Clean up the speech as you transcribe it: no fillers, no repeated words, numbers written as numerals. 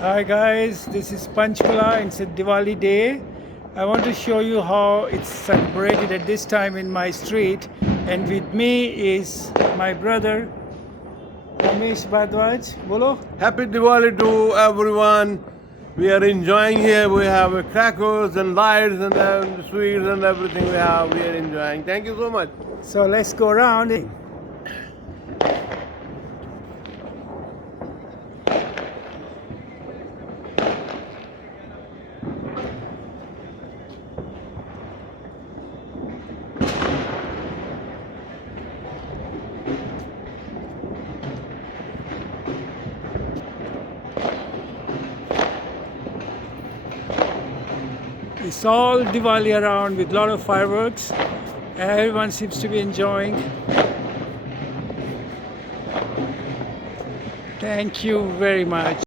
Hi guys, this is Panchkula. It's a Diwali day. I want to show you how it's celebrated at this time in my street. And with me is my brother Ramesh Bhardwaj. Bolo. Happy Diwali to everyone. We are enjoying here. We have crackers and lights and sweets and everything we have. We are enjoying. Thank you so much. So let's go around. It's all Diwali around with a lot of fireworks. Everyone seems to be enjoying. Thank you very much.